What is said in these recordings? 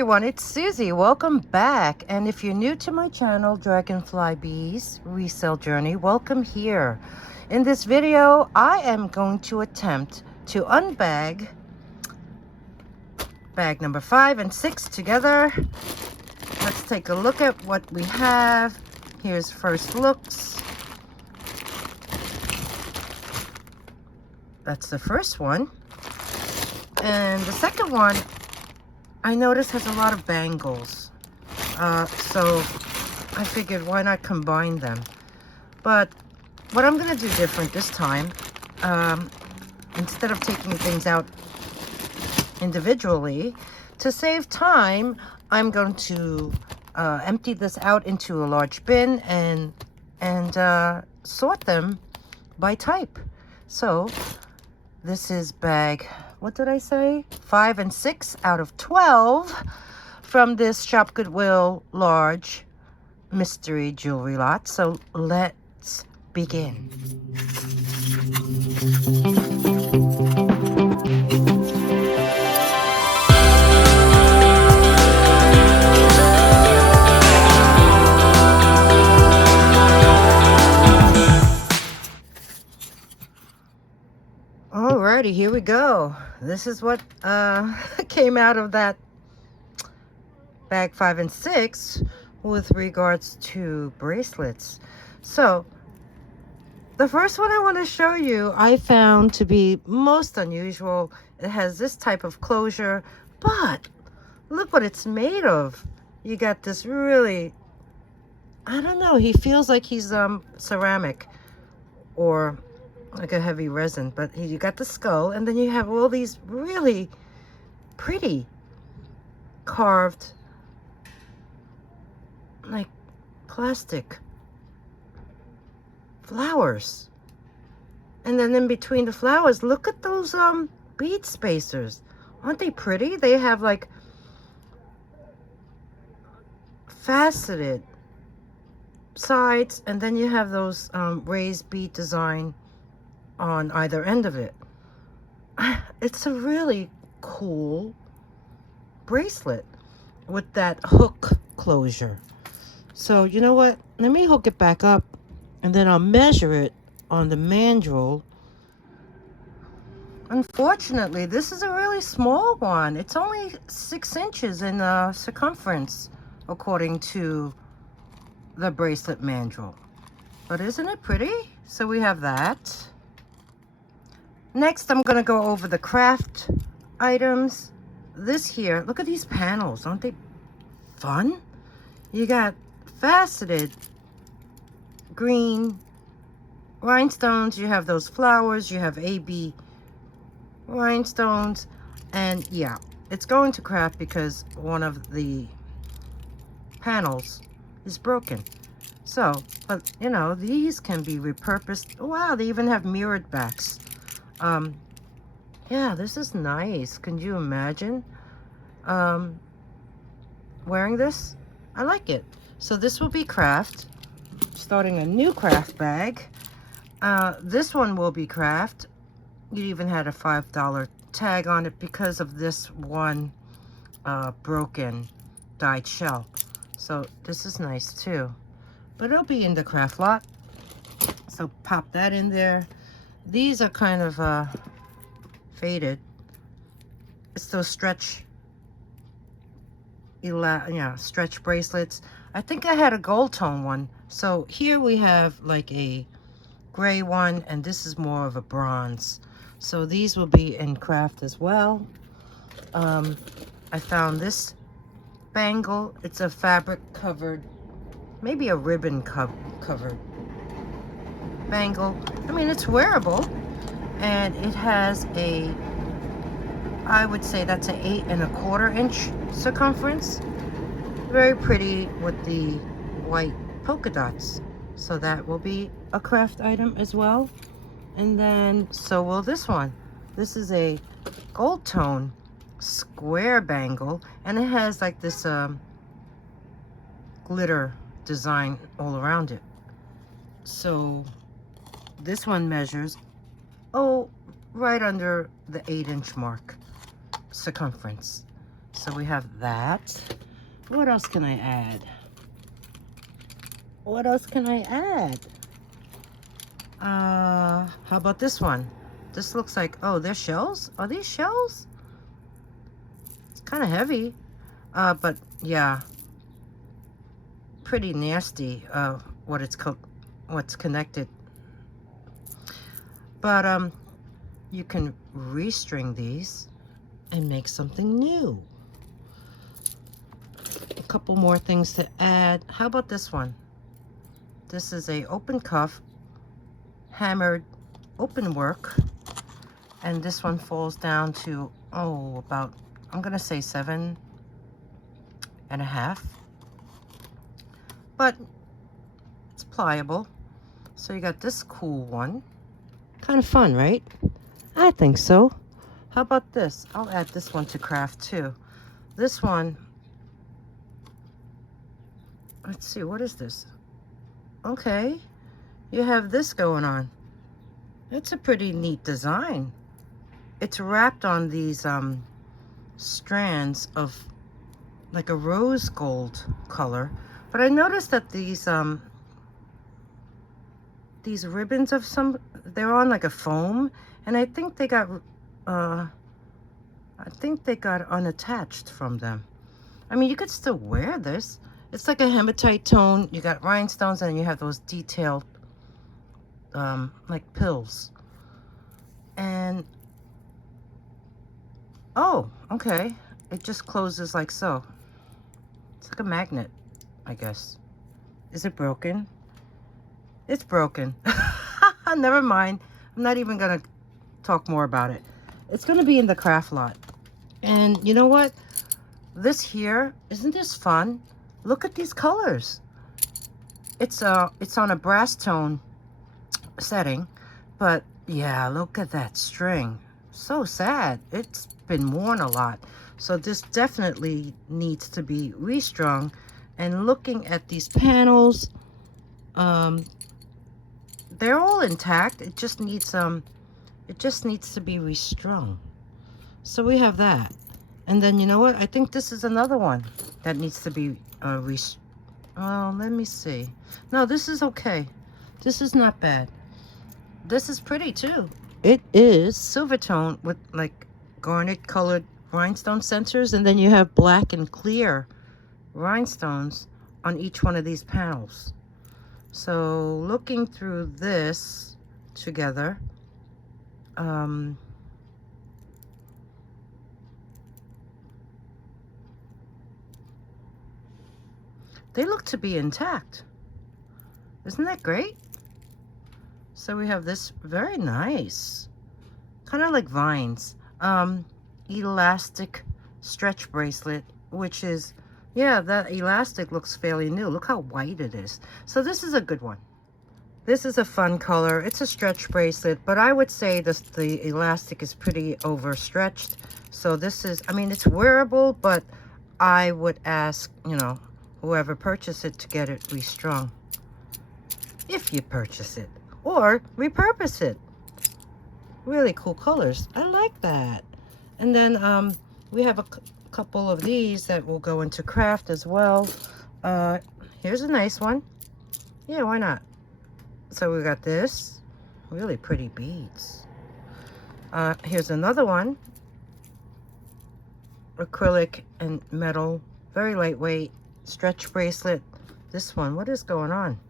everyone, it's Susie. Welcome back. And if you're new to my channel, Dragonfly Bees Resale Journey, welcome here. In this video, I am going to attempt to unbag bag number 5 and 6 together. Let's take a look at what we have. Here's first looks. That's the first one. And the second one, I noticed, has a lot of bangles. So I figured, why not combine them? But what I'm going to do different this time, instead of taking things out individually, to save time, I'm going to empty this out into a large bin and sort them by type. So this is bag, what did I say? 5 and 6 out of 12 from this Shopgoodwill large mystery jewelry lot. So let's begin. Alrighty, here we go. This is what came out of that bag 5 and 6 with regards to bracelets. So the first one I want to show you, I found to be most unusual. It has this type of closure, but look what it's made of. You got this really, I don't know, he feels like he's ceramic or like a heavy resin, but you got the skull, and then you have all these really pretty carved like plastic flowers, and then in between the flowers, look at those bead spacers. Aren't they pretty? They have like faceted sides, and then you have those raised bead design on either end of it. It's a really cool bracelet with that hook closure. So you know what, let me hook it back up and then I'll measure it on the mandrel. Unfortunately, this is a really small one. It's only 6 inches in circumference according to the bracelet mandrel. But isn't it pretty? So we have that. Next, I'm going to go over the craft items. This here, look at these panels. Aren't they fun? You got faceted green rhinestones. You have those flowers. You have AB rhinestones. And yeah, it's going to craft because one of the panels is broken. So, but you know, these can be repurposed. Wow, they even have mirrored backs. Yeah, this is nice. Can you imagine wearing this? I like it. So this will be craft, starting a new craft bag. This one will be craft. It even had a $5 tag on it because of this one broken dyed shell. So this is nice too, but it'll be in the craft lot. So pop that in there. These are kind of faded. It's those stretch stretch bracelets. I think I had a gold tone one. So here we have like a gray one, and this is more of a bronze. So these will be in craft as well. I found this bangle. It's a fabric covered, maybe a ribbon covered bangle. I mean, it's wearable, and it has a, I would say that's an 8 1/4 inch circumference. Very pretty with the white polka dots. So that will be a craft item as well. And then so will this one. This is a gold tone square bangle, and it has like this glitter design all around it. So this one measures, right under the 8 inch mark circumference. So we have that. What else can I add? What else can I add? How about this one? This looks like, oh, they're shells? Are these shells? It's kind of heavy. But yeah, pretty nasty, what's connected. But you can restring these and make something new. A couple more things to add. How about this one? This is a open cuff, hammered open work, and this one falls down to, oh, about, I'm gonna say 7.5, but it's pliable. So you got this cool one. Kind of fun, right? I think so. How about this? I'll add this one to craft too. This one, let's see, what is this? Okay, you have this going on. It's a pretty neat design. It's wrapped on these strands of like a rose gold color. But I noticed that these ribbons of they're on like a foam, and I think they got unattached from them. I mean, you could still wear this. It's like a hematite tone. You got rhinestones, and you have those detailed like pills. And oh, okay, it just closes like so. It's like a magnet, I guess. Is it broken? It's broken. Never mind. I'm not even gonna talk more about it. It's gonna be in the craft lot. And you know what? This here, isn't this fun? Look at these colors. It's on a brass tone setting, but yeah, look at that string. So sad. It's been worn a lot. So this definitely needs to be restrung. And looking at these panels, they're all intact. It just needs to be restrung. So we have that. And then you know what? I think this is another one that needs to be oh, let me see. No, this is okay. This is not bad. This is pretty too. It is silver tone with like garnet colored rhinestone centers, and then you have black and clear rhinestones on each one of these panels. So looking through this together, they look to be intact. Isn't that great? So we have this very nice, kind of like vines, elastic stretch bracelet, which is, yeah, that elastic looks fairly new. Look how white it is. So this is a good one. This is a fun color. It's a stretch bracelet, but I would say the elastic is pretty overstretched. So this is, I mean, it's wearable, but I would ask, you know, whoever purchased it to get it restrung. If you purchase it. Or repurpose it. Really cool colors. I like that. And then we have a couple of these that will go into craft as well. Here's a nice one. Yeah, why not? So we got this. Really pretty beads. Here's another one. Acrylic and metal. Very lightweight. Stretch bracelet. This one, what is going on?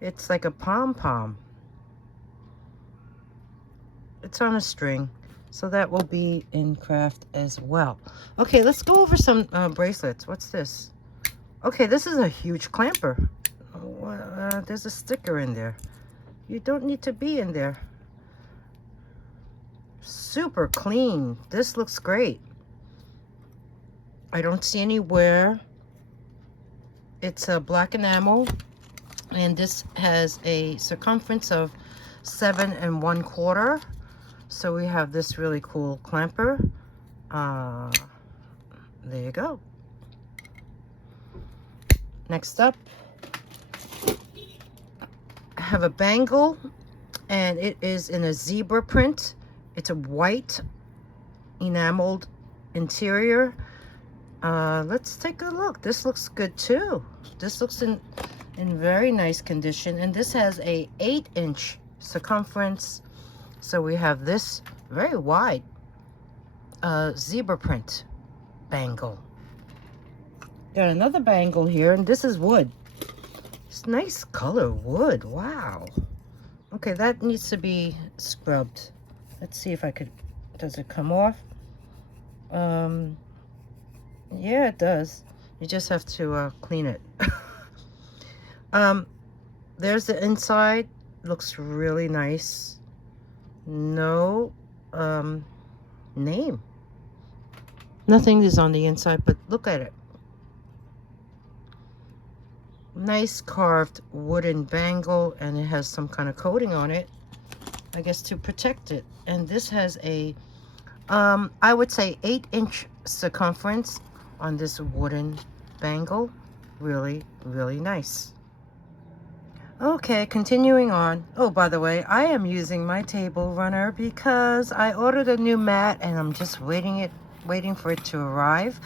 It's like a pom-pom. It's on a string, so that will be in craft as well. Okay, let's go over some bracelets. What's this? Okay, this is a huge clamper. There's a sticker in there. You don't need to be in there. Super clean. This looks great. I don't see any wear. It's a black enamel, and this has a circumference of 7 1/4. So we have this really cool clamper. There you go. Next up, I have a bangle, and it is in a zebra print. It's a white enameled interior. Let's take a look. This looks good too. This looks in very nice condition, and this has a 8-inch circumference. So we have this very wide zebra print bangle. Got another bangle here, and this is wood. It's nice color wood. Wow. Okay, that needs to be scrubbed. Let's see if I could. Does it come off? Yeah, it does. You just have to clean it. There's the inside. Looks really nice. No name. Nothing is on the inside, but look at it. Nice carved wooden bangle, and it has some kind of coating on it, I guess, to protect it. And this has a I would say 8-inch circumference on this wooden bangle. Really, really nice. Okay, continuing on. Oh, by the way, I am using my table runner because I ordered a new mat and I'm just waiting for it to arrive.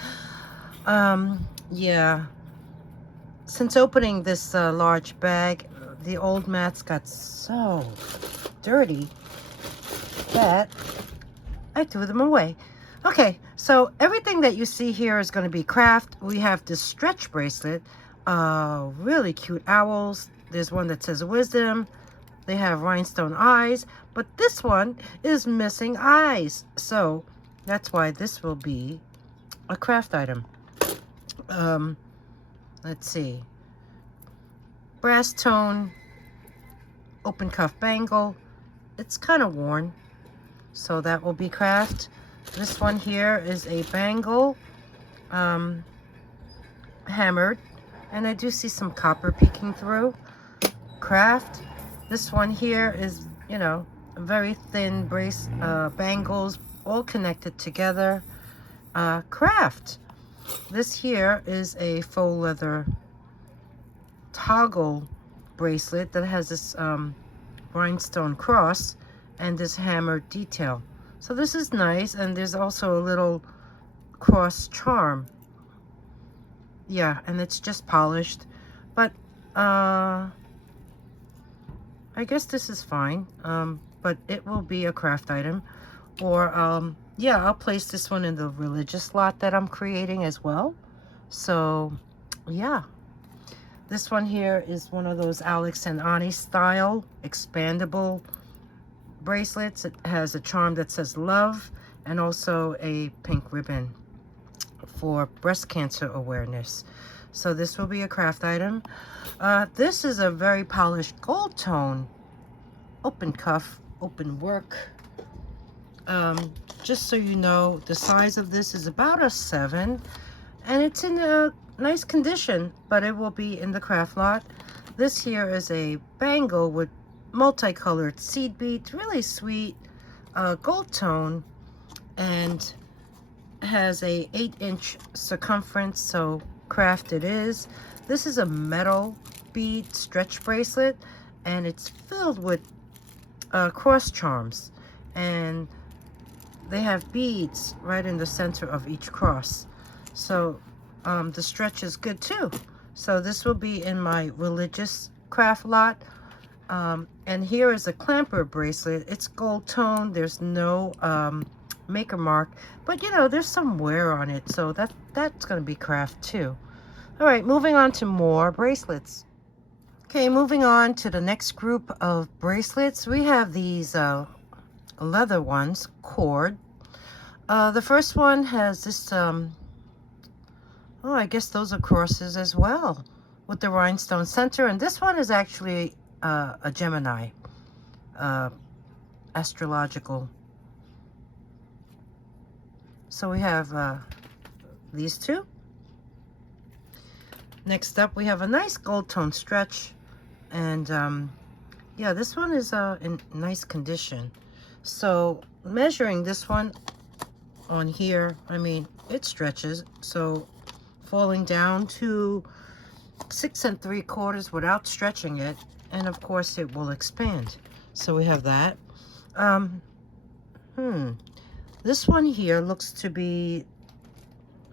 Yeah. Since opening this large bag, the old mats got so dirty that I threw them away. Okay, so everything that you see here is going to be craft. We have this stretch bracelet, really cute owls. There's one that says wisdom. They have rhinestone eyes, but this one is missing eyes. So that's why this will be a craft item. Let's see. Brass tone, open cuff bangle. It's kind of worn, so that will be craft. This one here is a bangle, hammered, and I do see some copper peeking through. Craft. This one here is, you know, a very thin bangles, all connected together. Craft. This here is a faux leather toggle bracelet that has this rhinestone cross and this hammered detail. So this is nice, and there's also a little cross charm. Yeah, and it's just polished, but I guess this is fine. But it will be a craft item, or yeah, I'll place this one in the religious lot that I'm creating as well. So yeah, this one here is one of those Alex and Ani style expandable bracelets. It has a charm that says love and also a pink ribbon for breast cancer awareness. So this will be a craft item. This is a very polished gold tone open cuff, open work. Just so you know, the size of this is about a 7, and it's in a nice condition, but it will be in the craft lot. This here is a bangle with multicolored seed beads, really sweet, gold tone, and has a 8-inch circumference, so craft it is. This is a metal bead stretch bracelet, and it's filled with cross charms, and they have beads right in the center of each cross. So the stretch is good too. So this will be in my religious craft lot. And here is a clamper bracelet. It's gold tone. There's no maker mark, but you know, there's some wear on it, so that's going to be craft too. All right, moving on to more bracelets. Okay, moving on to the next group of bracelets. We have these leather ones, cord. The first one has this oh, I guess those are crosses as well, with the rhinestone center, and this one is actually a Gemini, astrological. So we have these two. Next up, we have a nice gold tone stretch, and yeah, this one is in nice condition. So measuring this one on here, I mean, it stretches, so falling down to 6 3/4 without stretching it, and of course it will expand. So we have that. This one here looks to be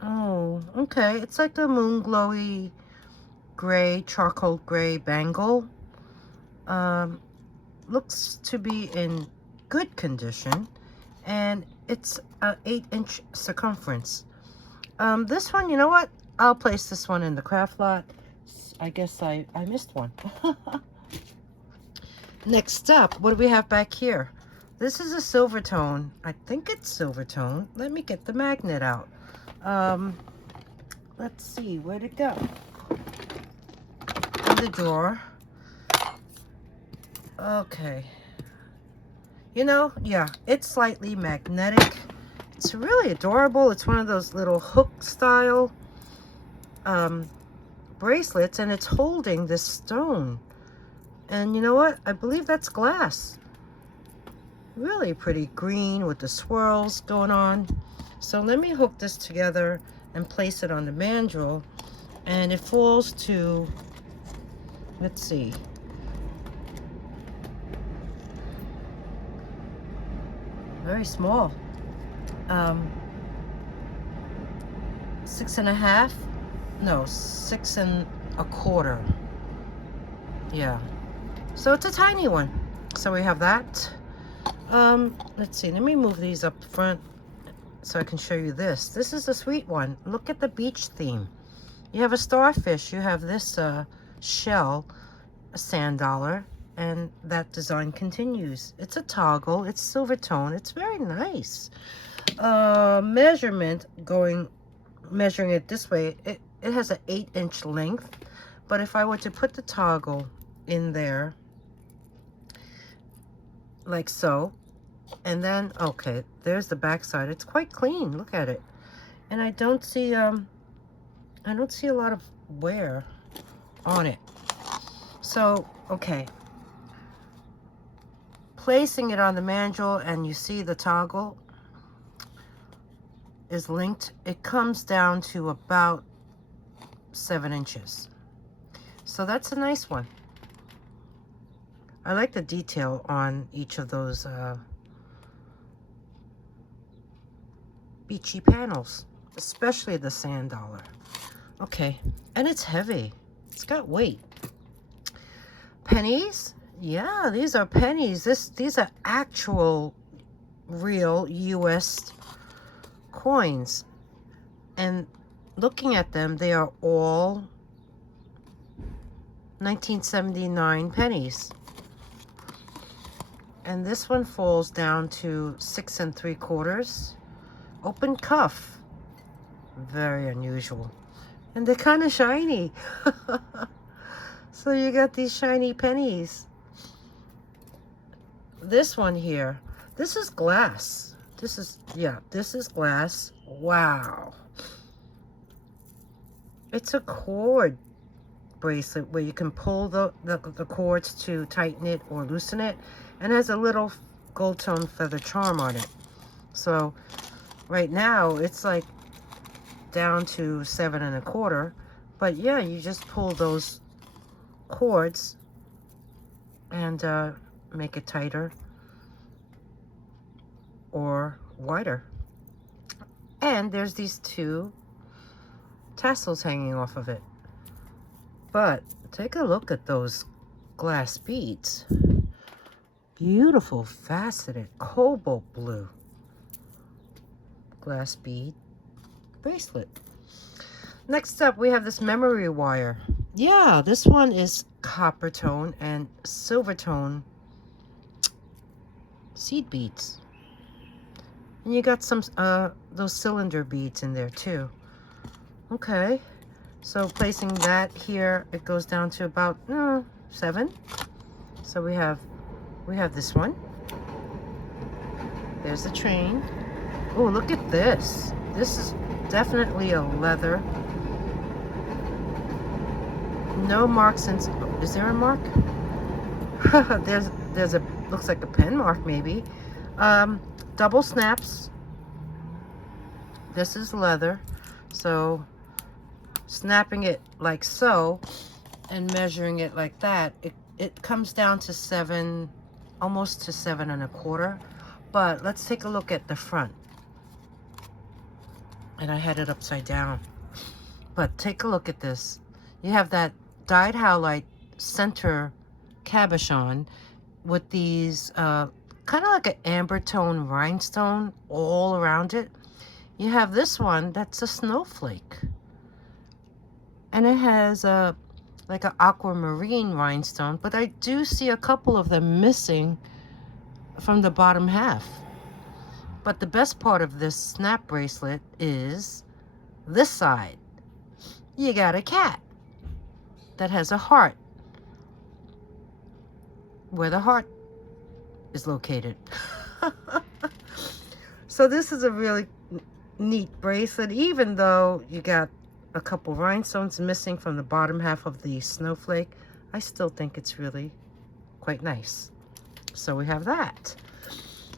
Oh, okay. It's like a moon glowy gray, charcoal gray bangle. Um, Looks to be in good condition, and it's an 8-inch circumference. This one, you know what? I'll place this one in the craft lot. I guess I missed one. Next up, what do we have back here? This is a silver tone. I think it's silver tone. Let me get the magnet out. Let's see, where'd it go? In the drawer. Okay. You know, yeah, it's slightly magnetic. It's really adorable. It's one of those little hook style bracelets, and it's holding this stone. And you know what? I believe that's glass. Really pretty green with the swirls going on. So let me hook this together and place it on the mandrel. And it falls to, let's see, very small. 6.5, no, 6.25. Yeah, so it's a tiny one. So we have that. Let's see, let me move these up front so I can show you this. This is a sweet one. Look at the beach theme. You have a starfish, you have this shell, a sand dollar, and that design continues. It's a toggle, it's silver tone, it's very nice. Measurement, measuring it this way, it has an 8-inch length, but if I were to put the toggle in there like so, and then okay, there's the back side. It's quite clean, look at it. And I don't see a lot of wear on it. So okay, placing it on the mandrel, and you see the toggle is linked. It comes down to about 7 inches. So that's a nice one. I like the detail on each of those beachy panels, especially the sand dollar. Okay, and it's heavy. It's got weight. Pennies? Yeah, these are pennies. These are actual real US coins. And looking at them, they are all 1979 pennies. And this one falls down to 6.75. Open cuff. Very unusual. And they're kind of shiny. So you got these shiny pennies. This one here, this is glass. This is glass. Wow. It's a cord bracelet where you can pull the cords to tighten it or loosen it, and has a little gold tone feather charm on it. So right now it's like down to 7.25, but yeah, you just pull those cords and make it tighter or wider. And there's these 2 tassels hanging off of it. But take a look at those glass beads. Beautiful faceted cobalt blue glass bead bracelet. Next up, we have this memory wire. Yeah, this one is copper tone and silver tone seed beads. And you got some those cylinder beads in there too. Okay, so placing that here, it goes down to about 7. So we have this one. There's the train. Oh, look at this. This is definitely a leather. No marks. Is there a mark? there's a, looks like a pen mark maybe. Double snaps. This is leather, so snapping it like so and measuring it like that, it comes down to 7, almost to 7.25. But let's take a look at the front. and I had it upside down. But take a look at this. You have that dyed howlite center cabochon with these kind of like an amber tone rhinestone all around it. You have this one that's a snowflake, and it has a like an aquamarine rhinestone, but I do see a couple of them missing from the bottom half. But the best part of this snap bracelet is this side. You got a cat that has a heart where the heart is located. So this is a really neat bracelet, even though you got a couple rhinestones missing from the bottom half of the snowflake. I still think it's really quite nice. So we have that.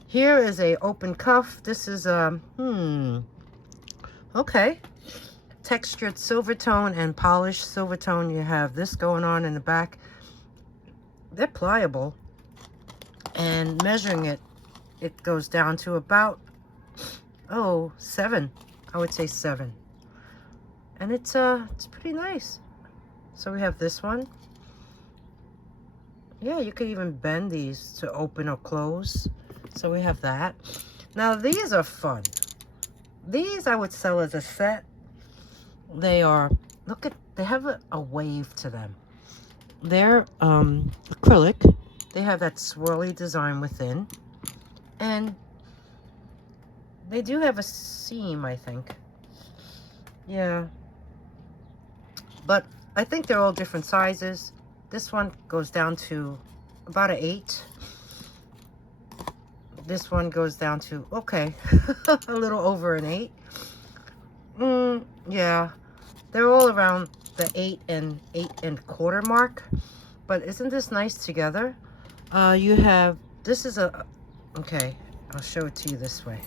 Here is a open cuff. This is okay, textured silver tone and polished silver tone. You have this going on in the back. They're pliable, and measuring it, it goes down to about 7. I would say 7. And it's pretty nice. So we have this one. Yeah, you could even bend these to open or close. So we have that. Now these are fun. These I would sell as a set. They are, look at, they have a wave to them. They're acrylic. They have that swirly design within. And they do have a seam, I think. Yeah. But I think they're all different sizes. This one goes down to about an 8. This one goes down to, okay, a little over an 8. Yeah, they're all around the 8 and 8.25 mark. But isn't this nice together? You have, this is a, okay, I'll show it to you this way.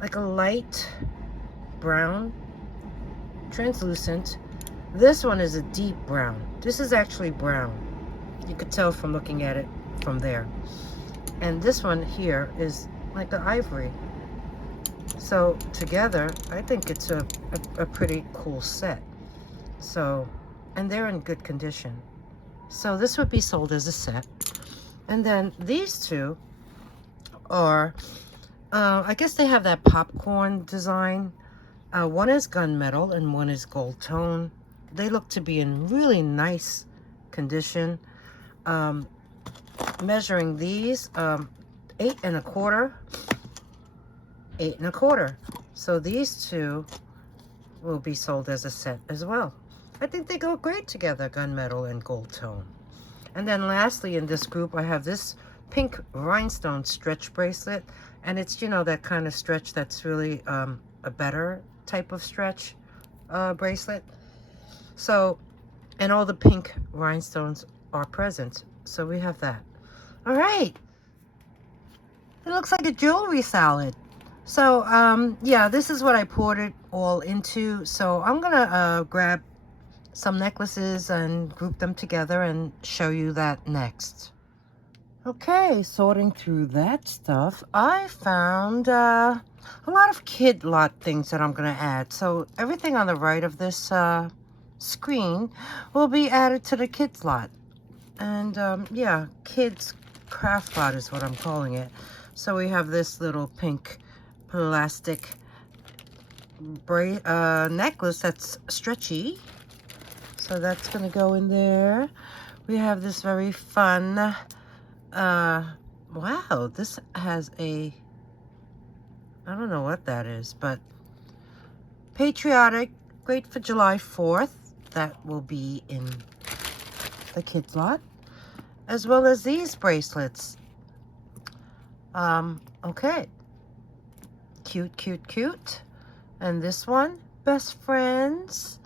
Like a light brown, translucent. This one is a deep brown. This is actually brown. You could tell from looking at it from there. And this one here is like an ivory. So together, I think it's a pretty cool set. So, and they're in good condition. So this would be sold as a set. And then these two are, I guess they have that popcorn design. One is gunmetal and one is gold tone. They look to be in really nice condition. Measuring these, 8.25, 8.25. So these two will be sold as a set as well. I think they go great together, gunmetal and gold tone. And then lastly in this group, I have this pink rhinestone stretch bracelet. And it's, you know, that kind of stretch that's really a better type of stretch bracelet. So, and all the pink rhinestones are present. So we have that. All right. It looks like a jewelry salad. So, yeah, this is what I poured it all into. So I'm going to grab some necklaces and group them together and show you that next. Okay, sorting through that stuff, I found a lot of kid lot things that I'm going to add. So everything on the right of this screen will be added to the kids lot. And yeah, kids craft lot is what I'm calling it. So we have this little pink plastic necklace that's stretchy. So that's going to go in there. We have this very fun, wow, this has a, I don't know what that is, but patriotic, great for July 4th. That will be in the kids lot, as well as these bracelets. Okay, cute, cute, cute. And this one, best friends.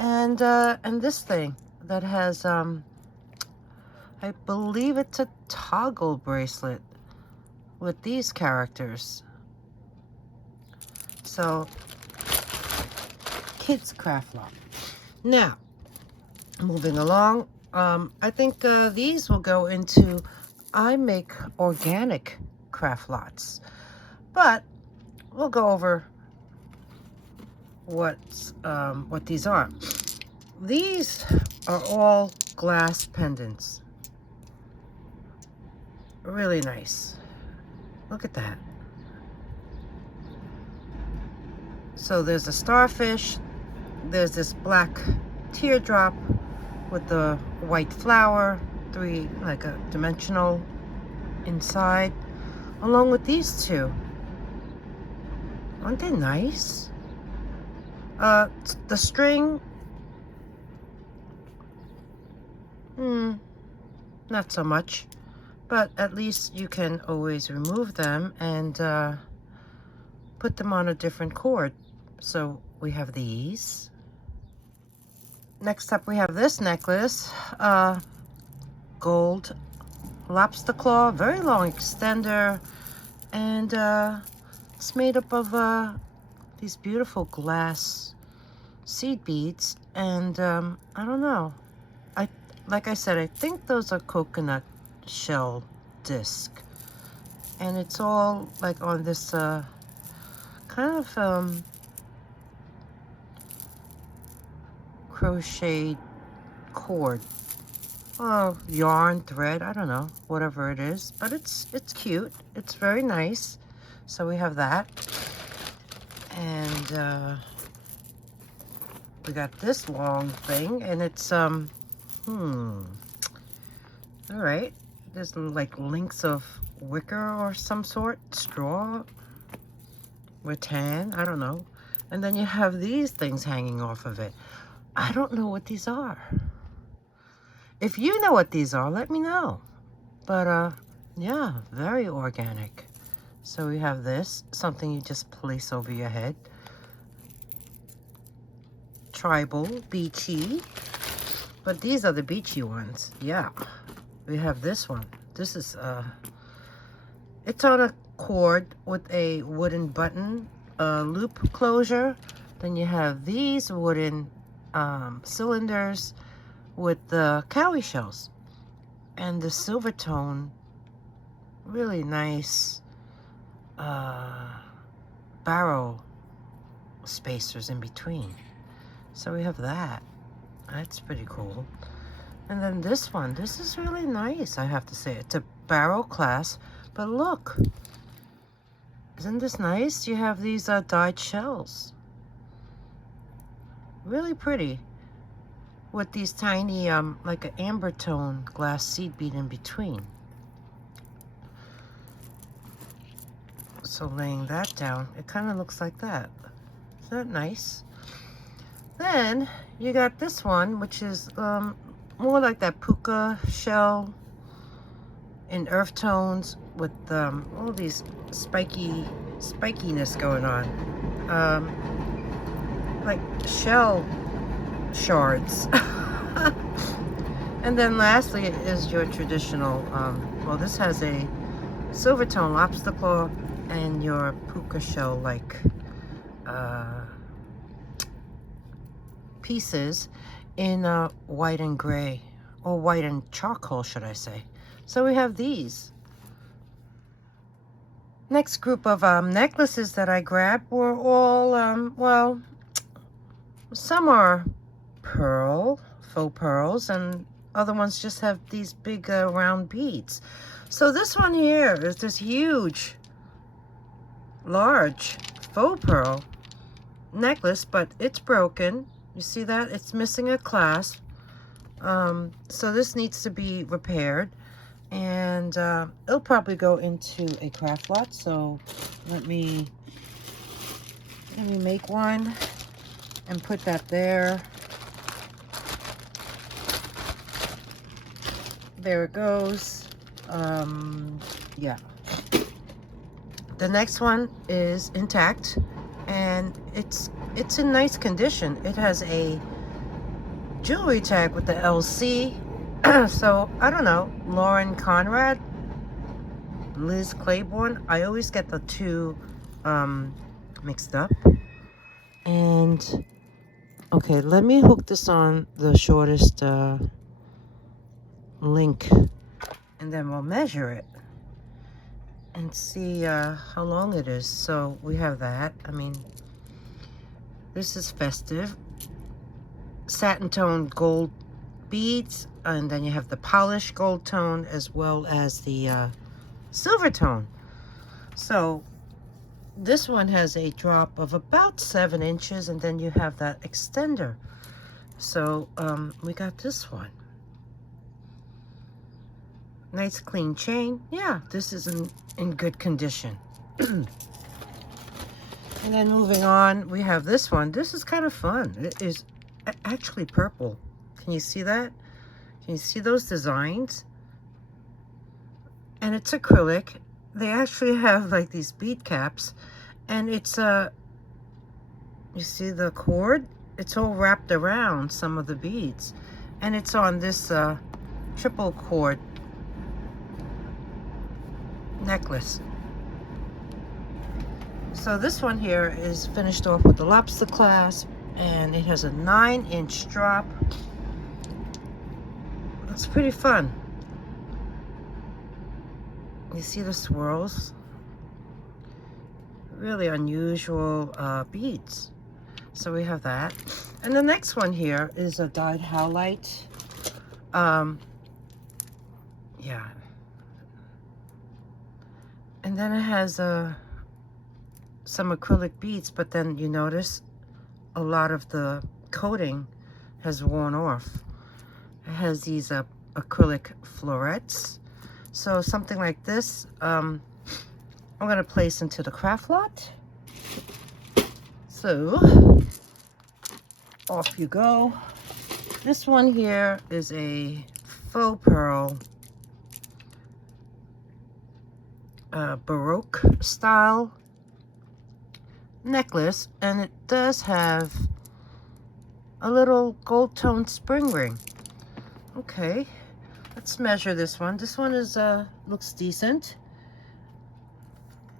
And this thing that has, I believe it's a toggle bracelet with these characters. So, kids craft lot. Now, moving along, I think these will go into, I make organic craft lots. But we'll go over what these are. These are all glass pendants. Really nice. Look at that. So there's a starfish, there's this black teardrop with the white flower, like a dimensional inside, along with these two. Aren't they nice? The string, not so much, but at least you can always remove them and put them on a different cord. So we have these. Next up we have this necklace, gold lobster claw, very long extender, and it's made up of these beautiful glass seed beads, and I don't know, like I said, I think those are coconut shell disc, and it's all like on this kind of crocheted cord, yarn, thread, I don't know, whatever it is, but it's cute, it's very nice. So we have that, and we got this long thing, and it's all right, there's like links of wicker or some sort, straw, rattan, I don't know, and then you have these things hanging off of it. I don't know what these are. If you know what these are, let me know. But yeah, very organic. So we have this, something you just place over your head. Tribal, beachy. But these are the beachy ones. Yeah. We have this one. This is it's on a cord with a wooden button, loop closure. Then you have these wooden cylinders with the cowrie shells, and the silver tone, really nice barrel spacers in between. So we have that. That's pretty cool. And then this one, this is really nice, I have to say. It's a barrel clasp, but look, isn't this nice? You have these dyed shells. Really pretty, with these tiny, like an amber tone glass seed bead in between. So laying that down, it kind of looks like that. Isn't that nice? Then you got this one, which is more like that puka shell in earth tones with all these spikiness going on. Like shell shards. And then lastly is your traditional, well, this has a silver tone lobster claw and your puka shell like pieces in white and gray, or white and charcoal, should I say. So we have these. Next group of necklaces that I grabbed were all, well, some are faux pearls, and other ones just have these big round beads. So this one here is this huge, large faux pearl necklace, but it's broken. You see that? It's missing a clasp. So this needs to be repaired, and it'll probably go into a craft lot. So let me make one and put that there. There it goes. Yeah. The next one is intact, and it's in nice condition. It has a jewelry tag with the LC. So I don't know, Lauren Conrad, Liz Claiborne. I always get the two mixed up. And okay, let me hook this on the shortest link, and then we'll measure it and see how long it is. So we have that. I mean, This is festive. Satin tone gold beads, and then you have the polished gold tone as well as the silver tone. So this one has a drop of about 7 inches, and then you have that extender. So we got this one. Nice clean chain. Yeah, this is in good condition. And then moving on, we have this one. This is kind of fun. It is actually purple. Can you see that? Can you see those designs? And it's acrylic. They actually have like these bead caps, and it's you see the cord? It's all wrapped around some of the beads, and it's on this triple cord necklace. So this one here is finished off with the lobster clasp, and it has a 9-inch drop. It's pretty fun. You see the swirls? Really unusual beads. So we have that. And the next one here is a dyed howlite. Yeah. And then it has some acrylic beads, but then you notice a lot of the coating has worn off. It has these acrylic florets. So something like this, I'm going to place into the craft lot. So off you go. This one here is a faux pearl Baroque style necklace, and it does have a little gold toned spring ring. Okay, let's measure this one. This one is looks decent,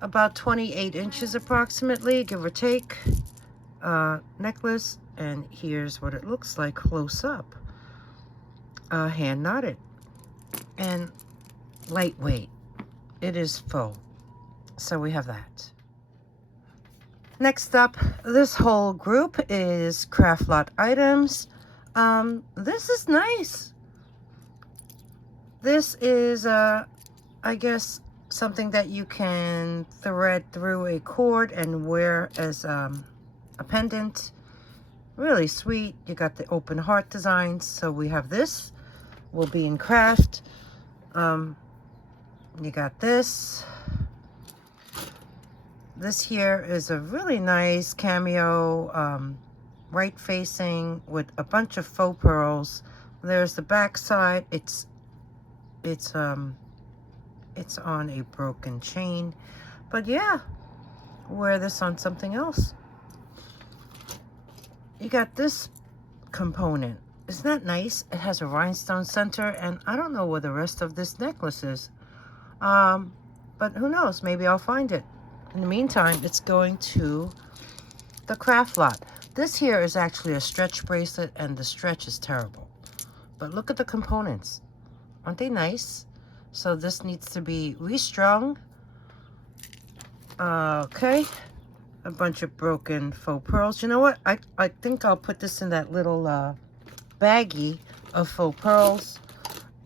about 28 inches approximately, give or take, necklace. And here's what it looks like close up. Hand knotted and lightweight. It is faux. So we have that. Next up, this whole group is craft lot items. This is nice. This is, I guess, something that you can thread through a cord and wear as a pendant. Really sweet. You got the open heart designs. So we have this. Will be in craft. You got this. This here is a really nice cameo, right facing with a bunch of faux pearls. There's the back side. It's on a broken chain, but yeah, wear this on something else. You got this component. Isn't that nice? It has a rhinestone center, and I don't know where the rest of this necklace is. But who knows? Maybe I'll find it. In the meantime, it's going to the craft lot. This here is actually a stretch bracelet, and the stretch is terrible. But look at the components. Aren't they nice? So this needs to be restrung. Okay. A bunch of broken faux pearls. You know what? I think I'll put this in that little baggie of faux pearls.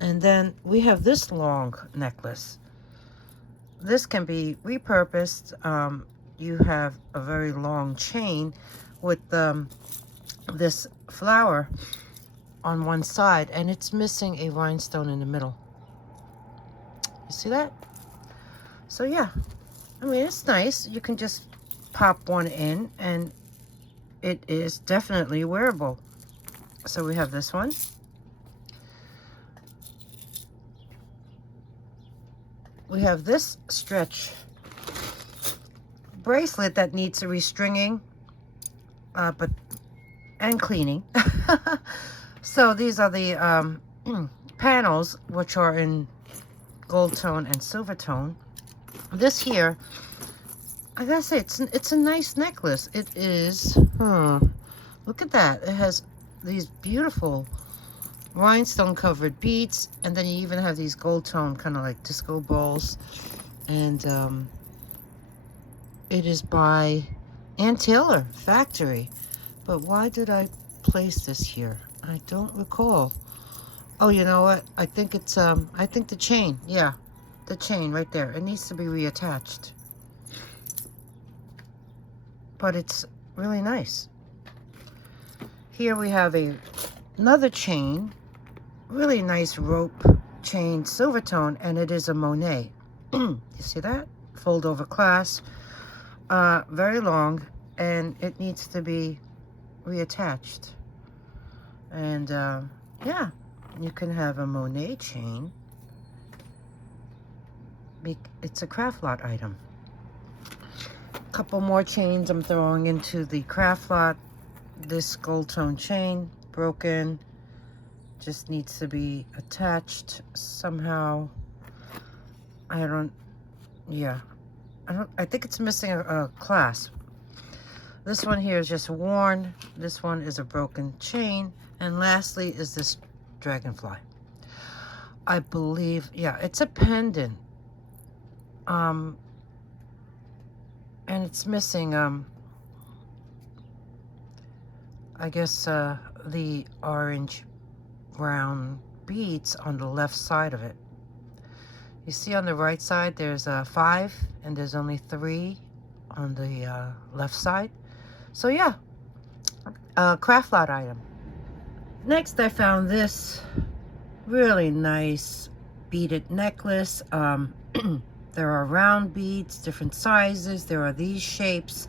And then we have this long necklace. This can be repurposed. You have a very long chain with this flower on one side, and it's missing a rhinestone in the middle. You see that? So yeah, I mean, it's nice. You can just pop one in, and it is definitely wearable. So we have this one. We have this stretch bracelet that needs a restringing, and cleaning. So these are the panels, which are in gold tone and silver tone. This here, I gotta say, it's a nice necklace. It is. Look at that. It has these beautiful rhinestone covered beads, and then you even have these gold tone kind of like disco balls. And it is by Intl factory. But why did I place this here? I don't recall. Oh, you know what? I think it's, I think the chain, yeah. The chain right there. It needs to be reattached. But it's really nice. Here we have another chain. Really nice rope chain, silver tone, and it is a Monet. You see that? Fold over clasp. Very long, and it needs to be reattached. And yeah, you can have a Monet chain. It's a craft lot item. Couple more chains I'm throwing into the craft lot. This gold tone chain, broken, just needs to be attached somehow. I think it's missing a clasp. This one here is just worn. This one is a broken chain. And lastly is this dragonfly. I believe, yeah, it's a pendant. And it's missing, I guess, the orange brown beads on the left side of it. You see on the right side there's 5 and there's only 3 on the left side. So yeah, craft lot item. Next I found this really nice beaded necklace. There are round beads, different sizes. There are these shapes.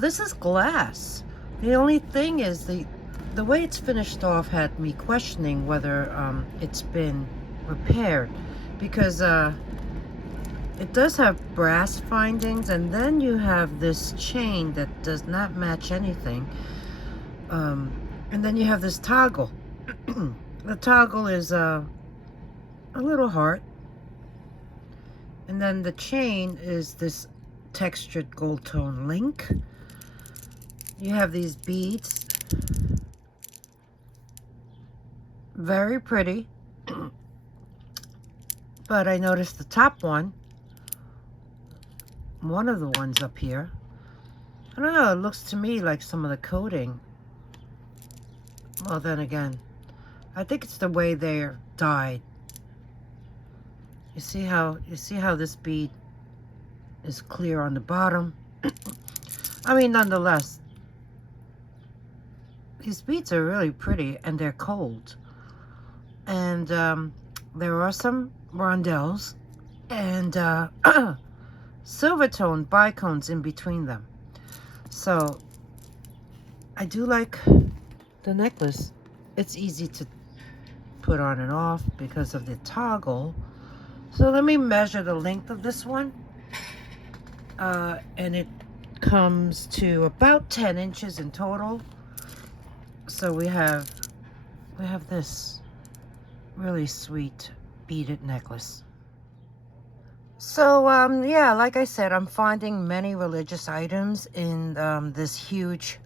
This is glass. The only thing is the way it's finished off had me questioning whether it's been repaired, because it does have brass findings, and then you have this chain that does not match anything, and then you have this toggle. The toggle is a little heart, and then the chain is this textured gold tone link. You have these beads, very pretty. But I noticed the top one of the ones up here, I don't know, it looks to me like some of the coating. Well, then again, I think it's the way they're dyed. You see how this bead is clear on the bottom? I mean, nonetheless, these beads are really pretty, and they're cold. And there are some rondelles and silver tone bicones in between them. So I do like the necklace. It's easy to put on and off because of the toggle. So let me measure the length of this one. And it comes to about 10 inches in total. So we have this really sweet beaded necklace. So yeah, like I said, I'm finding many religious items in this huge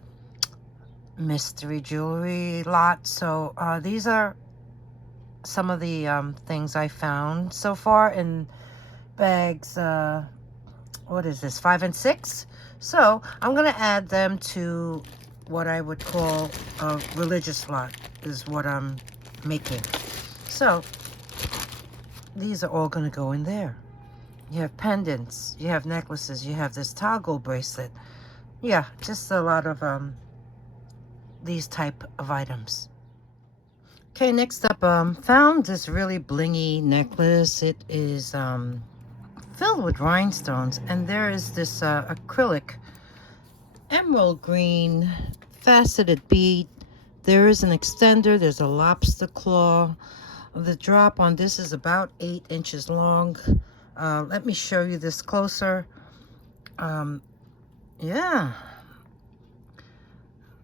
mystery jewelry lot. So these are some of the things I found so far in bags, what is this, 5 and 6? So I'm gonna add them to what I would call a religious lot, is what I'm making. So these are all gonna go in there. You have pendants, you have necklaces, you have this toggle bracelet. Yeah, just a lot of these type of items. Okay, next up, found this really blingy necklace. It is filled with rhinestones, and there is this acrylic emerald green faceted bead. There is an extender, there's a lobster claw. The drop on this is about 8 inches long. Let me show you this closer. Yeah,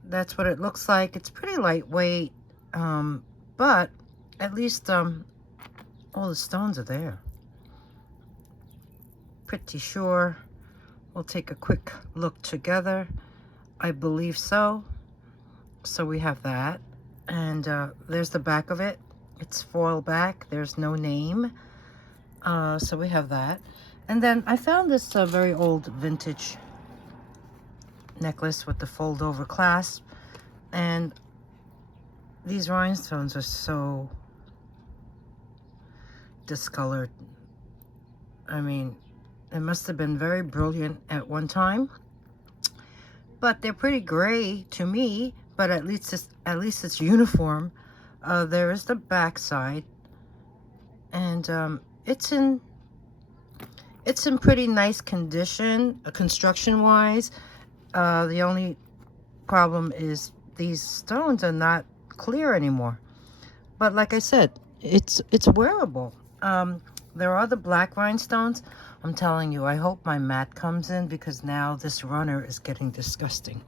that's what it looks like. It's pretty lightweight, but at least all the stones are there. Pretty sure. We'll take a quick look together. I believe so. So we have that, and there's the back of it. It's foil back. There's no name. So we have that. And then I found this very old vintage necklace with the fold over clasp. And these rhinestones are so discolored. I mean, it must have been very brilliant at one time, but they're pretty gray to me, but at least it's uniform. There is the back side, and it's in pretty nice condition, construction wise. The only problem is these stones are not clear anymore, but like I said, it's wearable. There are the black rhinestones. I'm telling you, I hope my mat comes in, because now this runner is getting disgusting.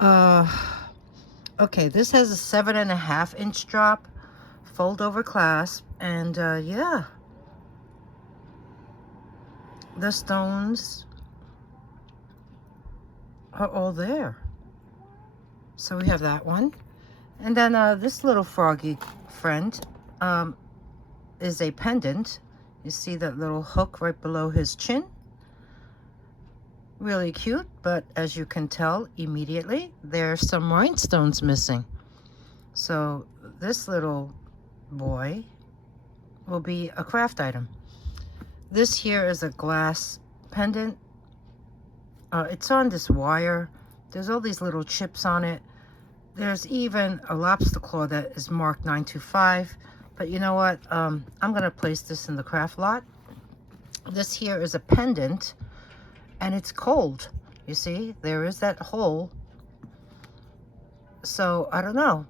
Okay, this has a 7.5-inch drop, fold over clasp, and yeah, the stones are all there. So we have that one. And then this little froggy friend is a pendant. You see that little hook right below his chin? Really cute, but as you can tell immediately, there's some rhinestones missing. So this little boy will be a craft item. This here is a glass pendant. It's on this wire. There's all these little chips on it. There's even a lobster claw that is marked 925. But you know what? I'm going to place this in the craft lot. This here is a pendant, and it's cold. You see, there is that hole. So I don't know.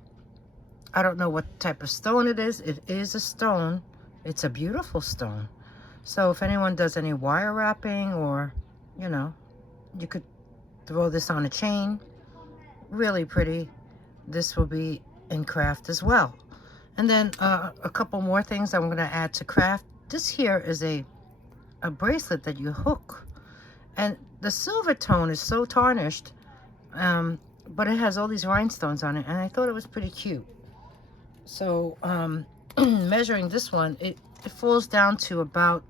I don't know what type of stone it is. It is a stone. It's a beautiful stone. So if anyone does any wire wrapping, or, you know, you could throw this on a chain. Really pretty. This will be in craft as well. And then a couple more things I'm going to add to craft. This here is a bracelet that you hook. And the silver tone is so tarnished, but it has all these rhinestones on it. And I thought it was pretty cute. So measuring this one, it falls down to about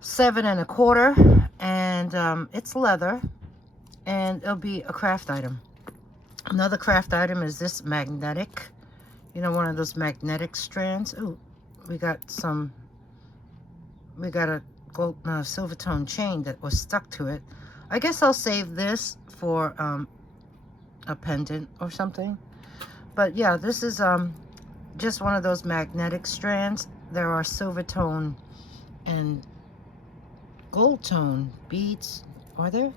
7 1/4. And it's leather. And it'll be a craft item. Another craft item is this magnetic. You know, one of those magnetic strands. Ooh, we got a gold silver tone chain that was stuck to it. I guess I'll save this for a pendant or something. But yeah, this is just one of those magnetic strands. There are silver tone and gold tone beads. Are there?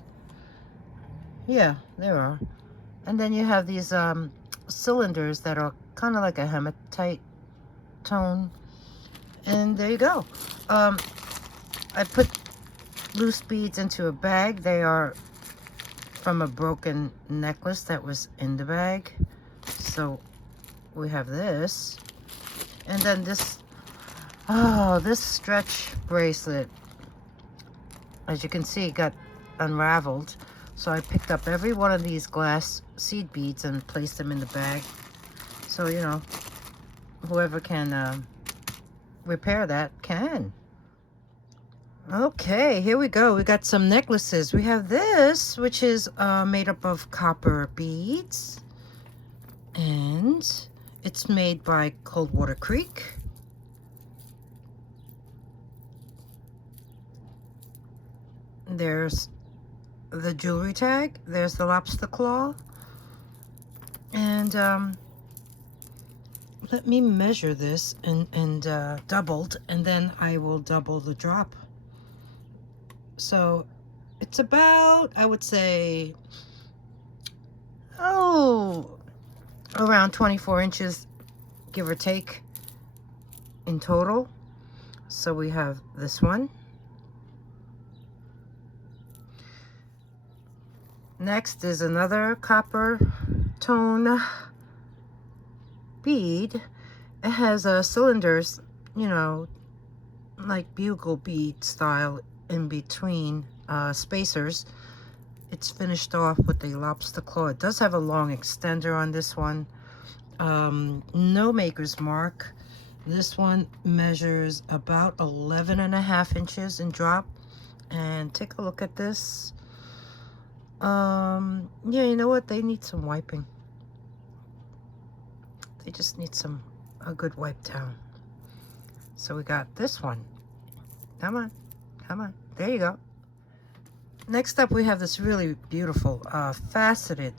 Yeah, there are. And then you have these cylinders that are kind of like a hematite tone. And there you go. I put loose beads into a bag. They are from a broken necklace that was in the bag. So we have this. And then this, this stretch bracelet, as you can see, got unraveled. So I picked up every one of these glass seed beads and placed them in the bag. So, you know, whoever can repair that can. Okay, here we go. We got some necklaces. We have this, which is made up of copper beads. And it's made by Coldwater Creek. There's the jewelry tag. There's the lobster claw. And let me measure this and doubled, and then I will double the drop. So it's about, I would say, around 24 inches, give or take, in total. So we have this one. Next is another copper tone bead. It has cylinders, you know, like bugle bead style in between spacers. It's finished off with a lobster claw. It does have a long extender on this one. No maker's mark. This one measures about 11.5 inches in drop. And take a look at this. Yeah, you know what? They need some wiping. They just need a good wipe down. So we got this one. Come on, come on. There you go. Next up, we have this really beautiful faceted.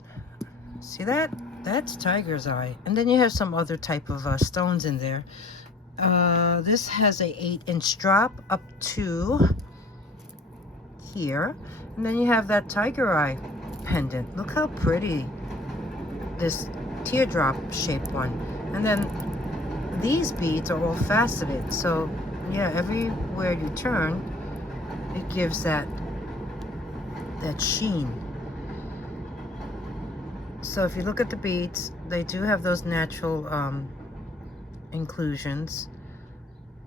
See that? That's tiger's eye. And then you have some other type of stones in there. This has a 8-inch drop up to here. And then you have that tiger eye pendant. Look how pretty this teardrop shaped one. And then these beads are all faceted. So yeah, everywhere you turn, it gives that sheen. So if you look at the beads, they do have those natural inclusions,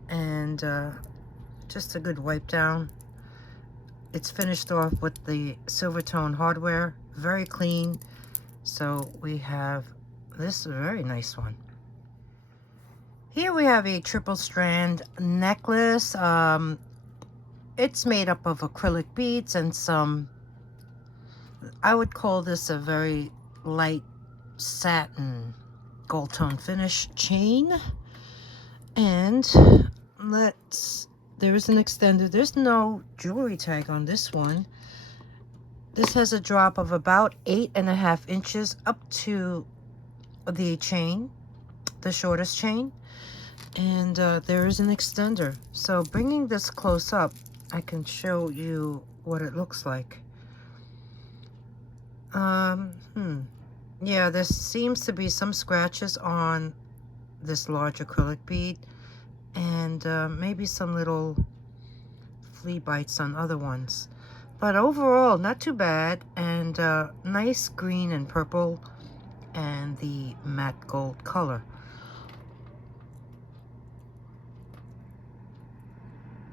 and just a good wipe down. It's finished off with the silver tone hardware, very clean. So we have this very nice one. Here we have a triple strand necklace. It's made up of acrylic beads and some, I would call this a very light satin gold tone finish chain. And there is an extender. There's no jewelry tag on this one. This has a drop of about 8.5 inches up to the chain, the shortest chain. And there is an extender. So bringing this close up, I can show you what it looks like. Yeah, there seems to be some scratches on this large acrylic bead, and maybe some little flea bites on other ones. But overall, not too bad, and nice green and purple, and the matte gold color.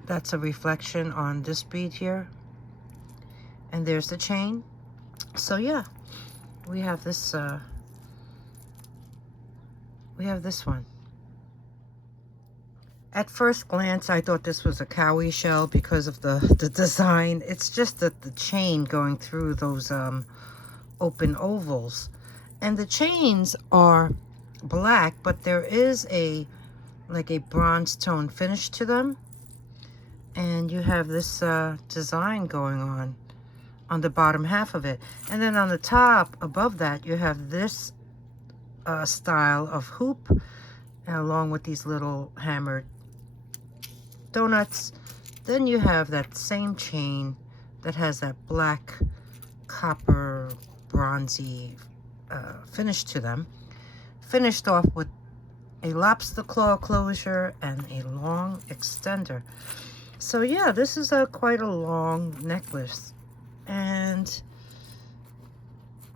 That's a reflection on this bead here. And there's the chain. So yeah, we have this one. At first glance, I thought this was a cowrie shell because of the design. It's just that the chain going through those open ovals. And the chains are black, but there is like a bronze tone finish to them. And you have this design going on the bottom half of it. And then on the top, above that, you have this style of hoop, along with these little hammered donuts. Then you have that same chain that has that black copper bronzy finish to them, finished off with a lobster claw closure and a long extender. So yeah, this is quite a long necklace. And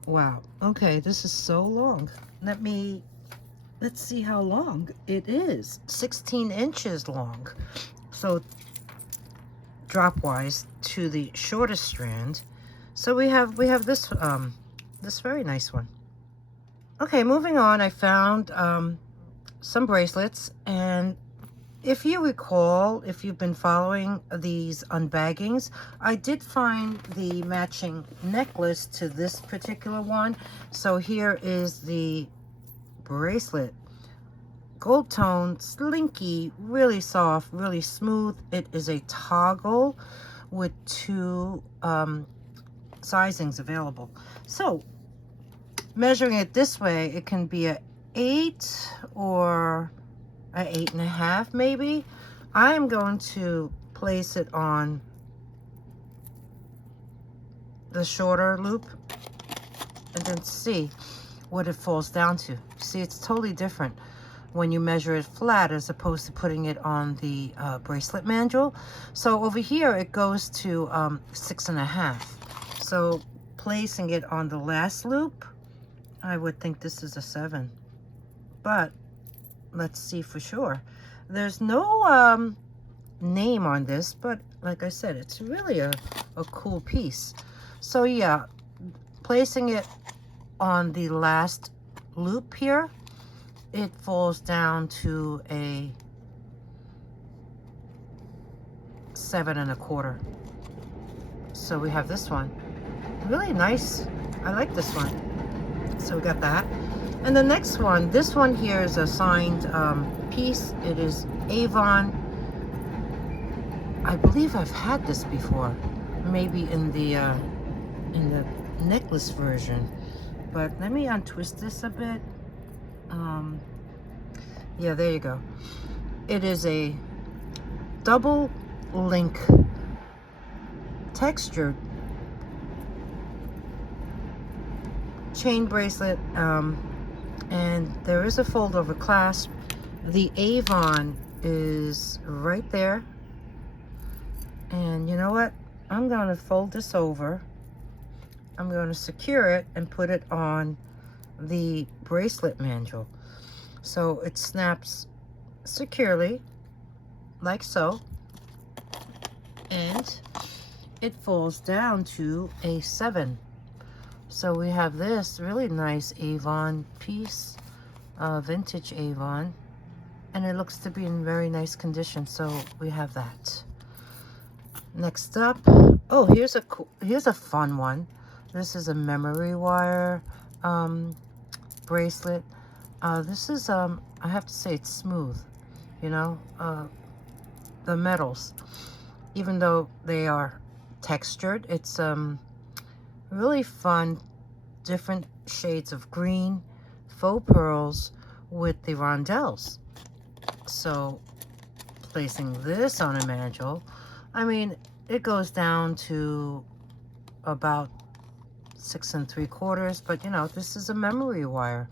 wow, okay, this is so long. Let's see how long it is. 16 inches long. So drop wise to the shortest strand. So we have this this very nice one. Okay, moving on, I found some bracelets, and if you recall, if you've been following these unbaggings, I did find the matching necklace to this particular one. So here is the bracelet. Gold tone, slinky, really soft, really smooth. It is a toggle with 2 sizings available. So measuring it this way, it can be a 8 or an 8.5 maybe. I am going to place it on the shorter loop and then see what it falls down to. See, it's totally different when you measure it flat as opposed to putting it on the bracelet mandrel. So over here it goes to 6.5. So placing it on the last loop, I would think this is a 7, but let's see for sure. There's no name on this, but like I said, it's really a cool piece. So yeah, placing it on the last loop here, it falls down to a 7.25. So we have this one. really nice. I like this one. So we got that. And the next one, this one here is a signed piece. It is Avon. I believe I've had this before, maybe in the necklace version. But let me untwist this a bit. Yeah, there you go. It is a double link textured chain bracelet, and there is a fold over clasp. The Avon is right there, and you know what, I'm going to fold this over. I'm going to secure it and put it on the bracelet mandrel, so it snaps securely like so, and it falls down to a 7. So we have this really nice Avon piece, vintage Avon, and it looks to be in very nice condition. So we have that. Next up, oh, here's a fun one. This is a memory wire bracelet. This is I have to say it's smooth. You know, the metals, even though they are textured, it's really fun, different shades of green, faux pearls with the rondelles. So placing this on a mandrel, I mean, it goes down to about 6 3/4, but you know, this is a memory wire,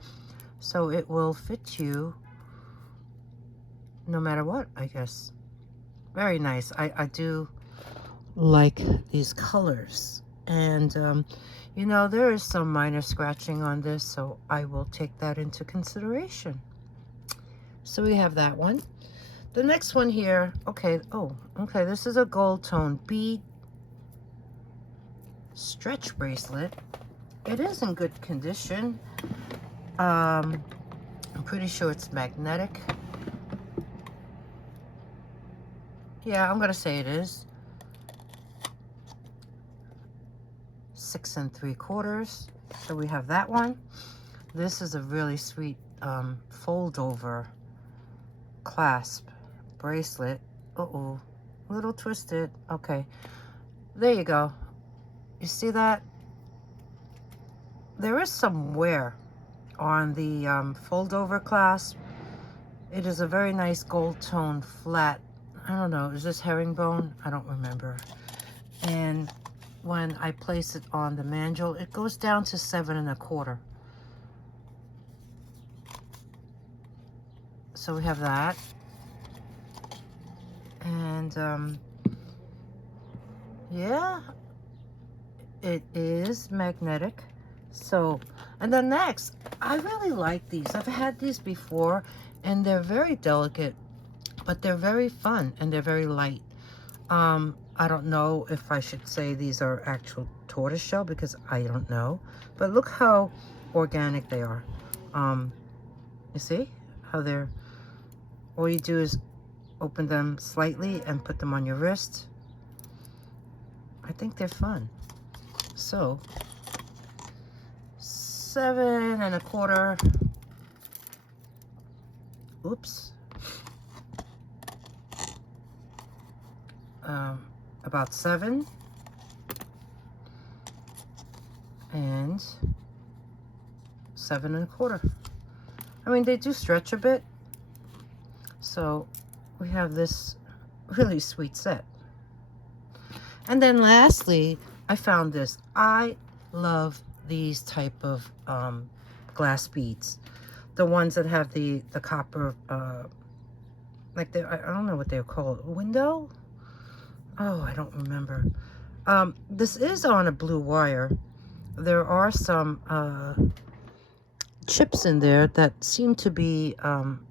so it will fit you no matter what, I guess. Very nice. I do like these colors. And you know, there is some minor scratching on this, so I will take that into consideration. So we have that one. The next one here, okay, oh, okay, this is a gold tone bead stretch bracelet. It is in good condition. I'm pretty sure it's magnetic. Yeah, I'm gonna say it is. 6 3/4. So we have that one. This is a really sweet fold over clasp bracelet. Uh-oh, a little twisted. Okay, there you go. You see that? There is some wear on the fold over clasp. It is a very nice gold tone flat. I don't know, is this herringbone? I don't remember. And when I place it on the mandrel, it goes down to 7 1/4. So we have that. And yeah, it is magnetic. So, and then next, I really like these. I've had these before, and they're very delicate, but they're very fun, and they're very light. I don't know if I should say these are actual tortoiseshell, because I don't know. But look how organic they are. You see how they're, all you do is open them slightly and put them on your wrist. I think they're fun. So 7 1/4. Oops. About 7 and 7 1/4. I mean, they do stretch a bit. So we have this really sweet set. And then lastly, I found this. I love these type of glass beads. The ones that have the copper, like I don't know what they're called. Window? Oh, I don't remember. This is on a blue wire. There are some chips in there that seem to be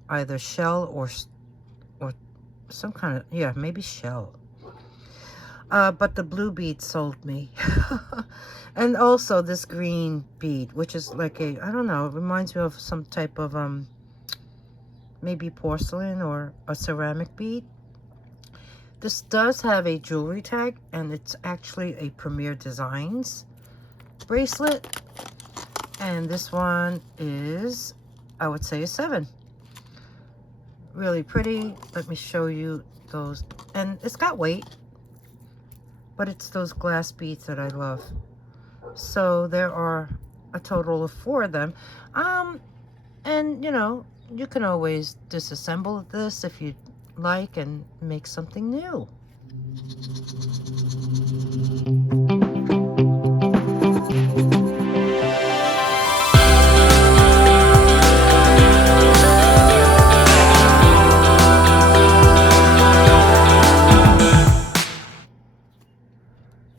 either shell or some kind of, yeah, maybe shell. But the blue bead sold me. And also this green bead, which is like a, I don't know, it reminds me of some type of maybe porcelain or a ceramic bead. This does have a jewelry tag, and it's actually a Premier Designs bracelet. And this one is, I would say, a 7. Really pretty. Let me show you those. And it's got weight, but it's those glass beads that I love. So there are a total of 4 of them. And you know, you can always disassemble this if you like and make something new.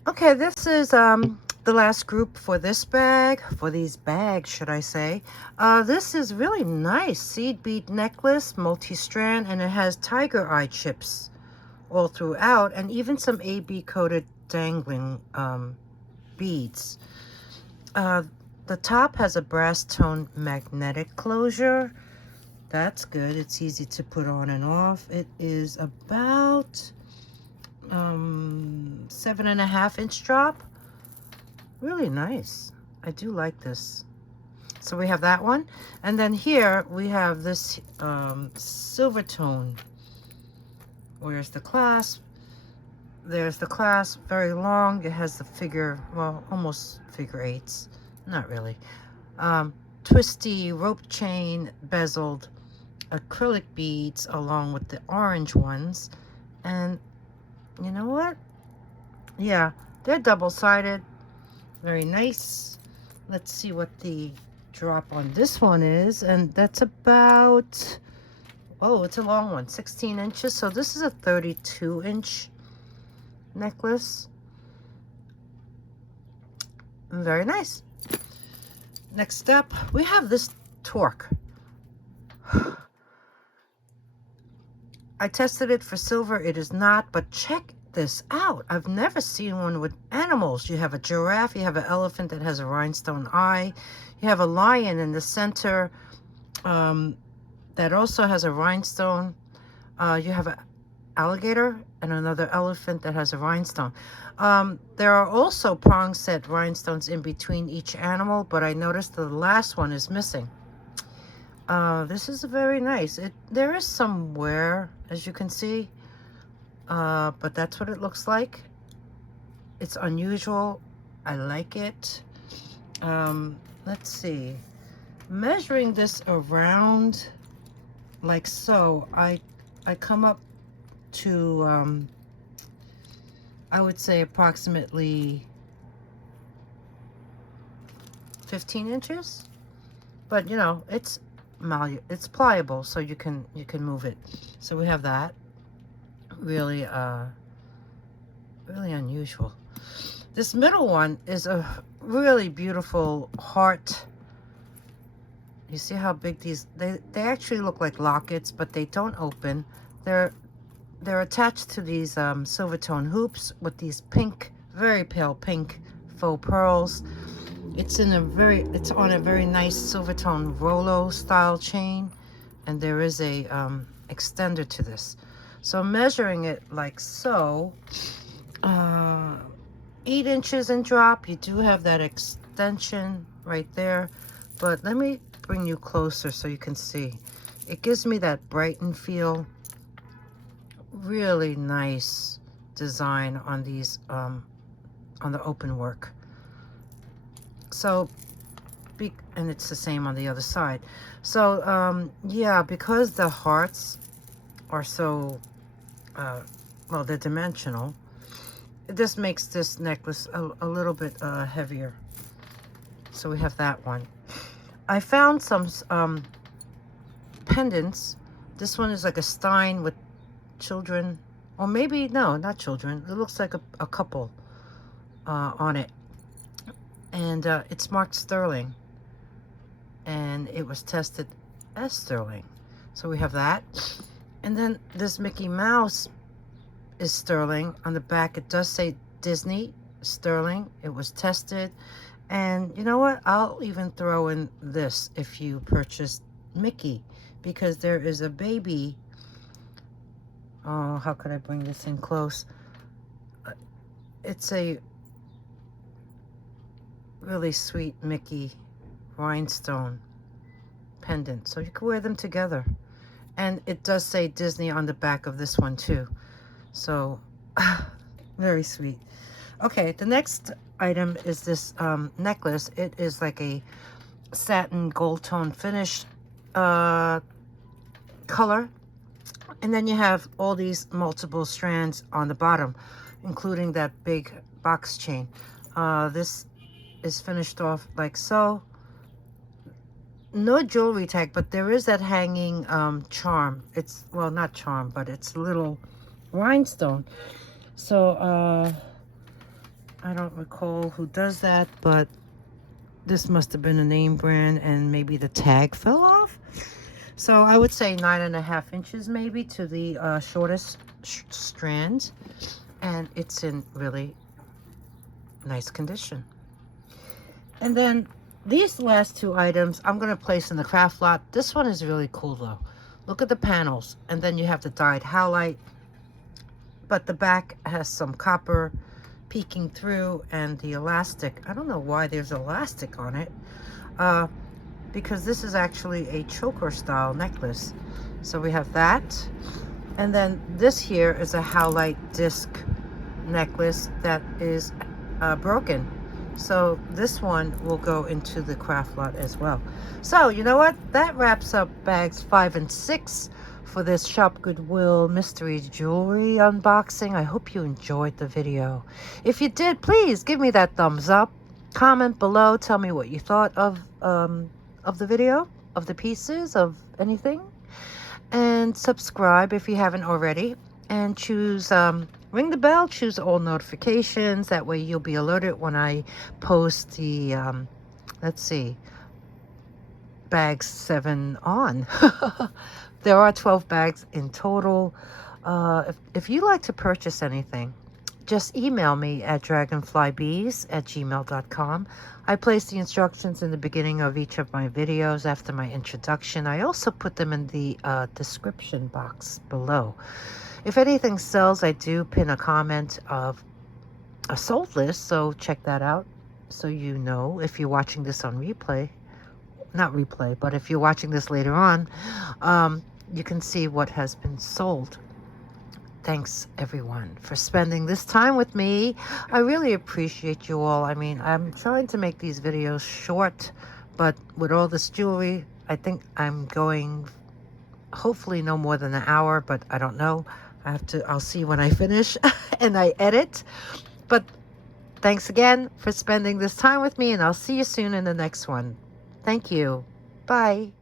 Okay, this is the last group for this bag, for these bags, should I say. This is really nice. Seed bead necklace, multi-strand, and it has tiger eye chips all throughout, and even some AB coated dangling beads. The top has a brass tone magnetic closure. That's good. It's easy to put on and off. It is about 7.5 inch drop. Really nice. I do like this. So we have that one, and then here we have this silver tone. Where's the clasp? There's the clasp, very long. It has the figure, well, almost figure 8s, not really. Twisty rope chain, bezeled acrylic beads along with the orange ones. And you know what? Yeah, they're double-sided. Very nice. Let's see what the drop on this one is. And that's about, oh, it's a long one, 16 inches. So this is a 32-inch necklace. Very nice. Next up, we have this torque. I tested it for silver. It is not, but check this out. I've never seen one with animals. You have a giraffe, you have an elephant that has a rhinestone eye, you have a lion in the center that also has a rhinestone. You have an alligator and another elephant that has a rhinestone. There are also prong set rhinestones in between each animal, but I noticed the last one is missing. This is very nice. There is some wear, as you can see, but that's what it looks like. It's unusual. I like it. Let's see. Measuring this around like so, I come up to, I would say approximately 15 inches. But you know, it's pliable, so you can move it. So we have that. Really really unusual. This middle one is a really beautiful heart. You see how big these, they actually look like lockets, but they don't open. They're attached to these silver tone hoops with these pink, very pale pink faux pearls. It's on a very nice silver tone Rolo style chain, and there is a extender to this. So measuring it like so, 8 inches in drop. You do have that extension right there, but let me bring you closer so you can see. It gives me that Brighton feel. Really nice design on these, on the open work. So, and it's the same on the other side. So, yeah, because the hearts are so, well, they're dimensional, this makes this necklace a little bit heavier. So we have that one. I found some pendants. This one is like a Stein with children, or maybe, no, not children. It looks like a couple on it. And it's marked sterling. And it was tested as sterling. So we have that. And then this Mickey Mouse is sterling. On the back, it does say Disney, sterling. It was tested. And you know what? I'll even throw in this if you purchase Mickey, because there is a baby. Oh, how could I bring this in close? It's a really sweet Mickey rhinestone pendant. So you can wear them together. And it does say Disney on the back of this one too. So very sweet. Okay, the next item is this necklace. It is like a satin gold tone finish color. And then you have all these multiple strands on the bottom, including that big box chain. This is finished off like so. No jewelry tag, but there is that hanging charm. It's, well, not charm, but it's a little rhinestone. So I don't recall who does that, but this must have been a name brand and maybe the tag fell off. So I would say 9.5 inches maybe to the shortest strand. And it's in really nice condition. And then these last two items I'm going to place in the craft lot. This one is really cool though. Look at the panels. And then you have the dyed howlite. But the back has some copper peeking through, and the elastic. I don't know why there's elastic on it. Because this is actually a choker style necklace. So we have that. And then this here is a howlite disc necklace that is broken. So this one will go into the craft lot as well. So you know what? That wraps up bags 5 and 6 for this Shop Goodwill mystery jewelry unboxing. I hope you enjoyed the video. If you did, please give me that thumbs up. Comment below. Tell me what you thought of the video, of the pieces, of anything. And subscribe if you haven't already. And choose, ring the bell, choose all notifications. That way you'll be alerted when I post the, let's see, bags 7 on. There are 12 bags in total. If you like to purchase anything, just email me at dragonflybees@gmail.com. I place the instructions in the beginning of each of my videos after my introduction. I also put them in the description box below. If anything sells, I do pin a comment of a sold list, so check that out so you know if you're watching this on replay. Not replay, but if you're watching this later on, you can see what has been sold. Thanks, everyone, for spending this time with me. I really appreciate you all. I mean, I'm trying to make these videos short, but with all this jewelry, I think I'm going hopefully no more than an hour, but I don't know. I'll see when I finish and I edit. But thanks again for spending this time with me, and I'll see you soon in the next one. Thank you. Bye.